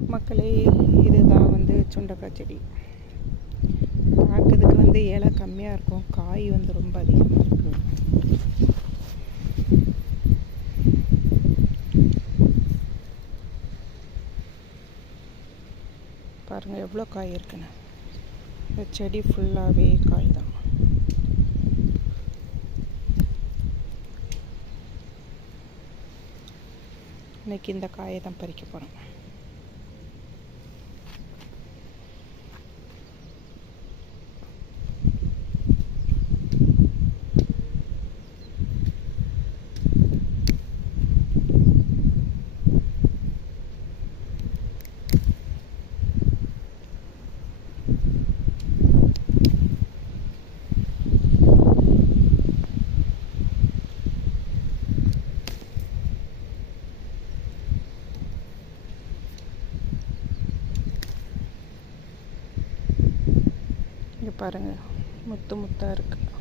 மக்களே, இதுதான் சுண்டக்காய் செடி. பார்க்கறதுக்கு இலை கம்மியாக இருக்கும், காய் ரொம்ப அதிகமாக இருக்கு. பாருங்கள் எவ்வளோ காய் இருக்குன்னு. இந்த செடி ஃபுல்லாகவே காய் தான். இன்னைக்கு இந்த காயை தான் பறிக்க போகிறோம். இங்கே பாருங்கள், முத்து முத்தாக இருக்குது.